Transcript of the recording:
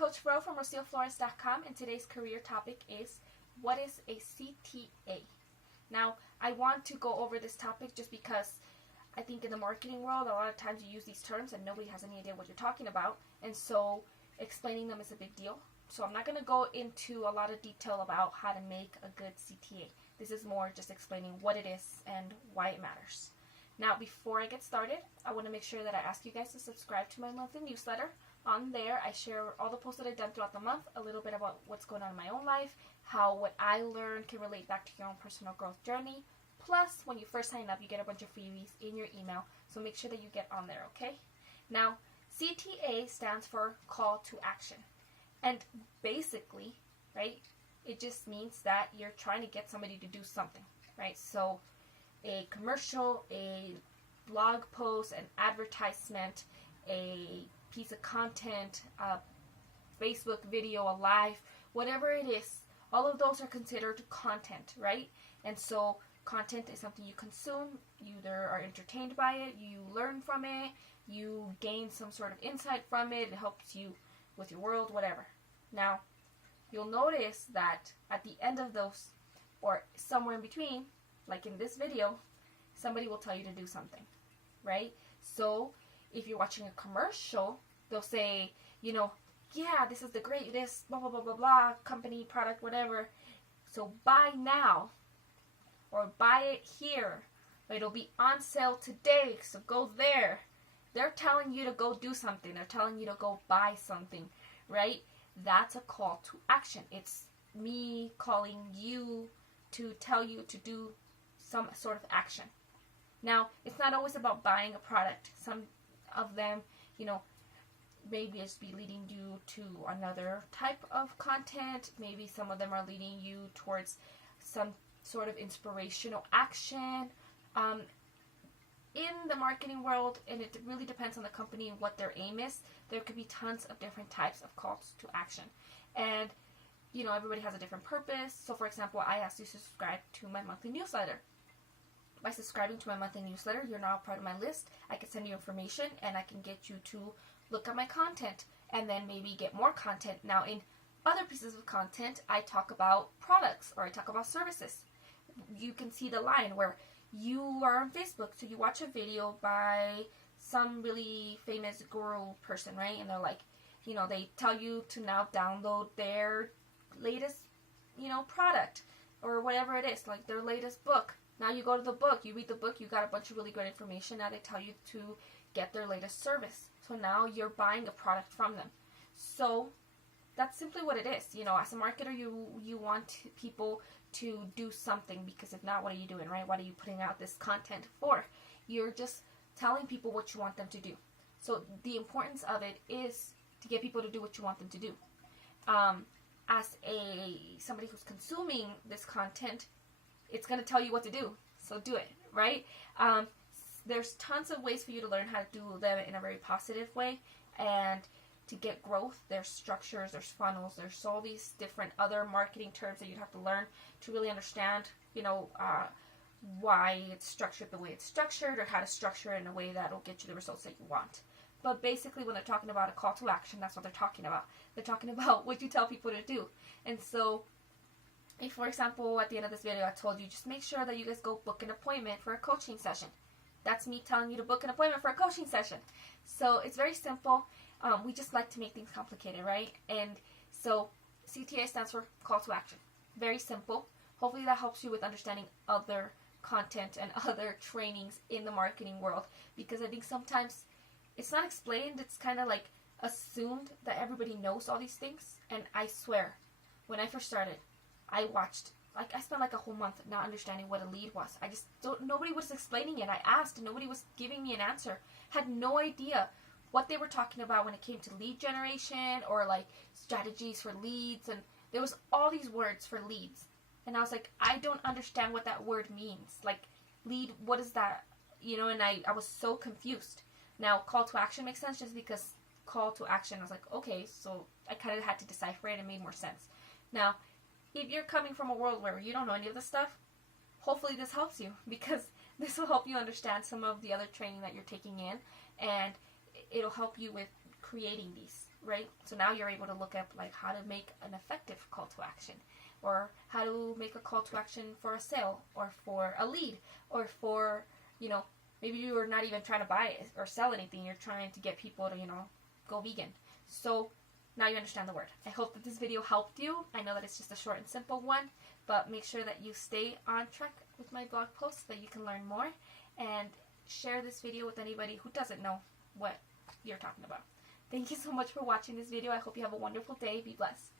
Coach Fro from RocioFlores.com, and today's career topic is, what is a CTA? Now, I want to go over this topic just because I think in the marketing world, a lot of times you use these terms and nobody has any idea what you're talking about, and so explaining them is a big deal. So I'm not going to go into a lot of detail about how to make a good CTA. This is more just explaining what it is and why it matters. Now, before I get started, I want to make sure that I ask you guys to subscribe to my monthly newsletter. On there, I share all the posts that I've done throughout the month, a little bit about what's going on in my own life, how what I learned can relate back to your own personal growth journey. Plus, when you first sign up, you get a bunch of freebies in your email, so make sure that you get on there, okay? Now, CTA stands for Call to Action. And basically, right, it just means that you're trying to get somebody to do something, right? So a commercial, a blog post, an advertisement, a piece of content, a Facebook video, a live, whatever it is, all of those are considered content, right? And so content is something you consume, you either are entertained by it, you learn from it, you gain some sort of insight from it, it helps you with your world, whatever. Now, you'll notice that at the end of those, or somewhere in between, like in this video, somebody will tell you to do something, right? So if you're watching a commercial, they'll say, you know, yeah, this is the greatest, blah, blah, blah, blah, blah, company, product, whatever. So buy now, or buy it here. It'll be on sale today, so go there. They're telling you to go do something. They're telling you to go buy something, right? That's a call to action. It's me calling you to tell you to do some sort of action. Now, it's not always about buying a product. Some of them, you know, maybe it's be leading you to another type of content. Maybe some of them are leading you towards some sort of inspirational action. In the marketing world, and it really depends on the company and what their aim is, there could be tons of different types of calls to action. And, you know, everybody has a different purpose. So, for example, I asked you to subscribe to my monthly newsletter. By subscribing to my monthly newsletter, you're now part of my list. I can send you information, and I can get you to look at my content, and then maybe get more content. Now, in other pieces of content, I talk about products, or I talk about services. You can see the line where you are on Facebook, so you watch a video by some really famous guru person, right? And they're like, you know, they tell you to now download their latest, you know, product, or whatever it is, like their latest book. Now you go to the book, you read the book, you got a bunch of really great information. Now they tell you to get their latest service. So now you're buying a product from them. So that's simply what it is. You know, as a marketer, you want people to do something, because if not, what are you doing, right? What are you putting out this content for? You're just telling people what you want them to do. So the importance of it is to get people to do what you want them to do. As somebody who's consuming this content, it's going to tell you what to do. So do it, right? There's tons of ways for you to learn how to do them in a very positive way. And to get growth, there's structures, there's funnels, there's all these different other marketing terms that you'd have to learn to really understand, you know, why it's structured the way it's structured, or how to structure it in a way that will get you the results that you want. But basically, when they're talking about a call to action, that's what they're talking about. They're talking about what you tell people to do. And so, if, for example, at the end of this video, I told you, just make sure that you guys go book an appointment for a coaching session. That's me telling you to book an appointment for a coaching session. So it's very simple. We just like to make things complicated, right? And so CTA stands for Call to Action. Very simple. Hopefully that helps you with understanding other content and other trainings in the marketing world, because I think sometimes it's not explained. It's kind of like assumed that everybody knows all these things. And I swear, when I first started, I spent like a whole month not understanding what a lead was. Nobody was explaining it. I asked and nobody was giving me an answer. Had no idea what they were talking about when it came to lead generation, or like strategies for leads. And there was all these words for leads. And I was like, I don't understand what that word means. Like, lead, what is that? You know, and I was so confused. Now, call to action makes sense just because call to action, I was like, okay, so I kind of had to decipher it and it made more sense. Now, if you're coming from a world where you don't know any of this stuff, hopefully this helps you, because this will help you understand some of the other training that you're taking in, and it'll help you with creating these. right? So now you're able to look up like how to make an effective call to action, or how to make a call to action for a sale, or for a lead, or for, maybe you are not even trying to buy or sell anything. You're trying to get people to, go vegan. So now you understand the word. I hope that this video helped you. I know that it's just a short and simple one, but make sure that you stay on track with my blog posts so that you can learn more, and share this video with anybody who doesn't know what you're talking about. Thank you so much for watching this video. I hope you have a wonderful day. Be blessed.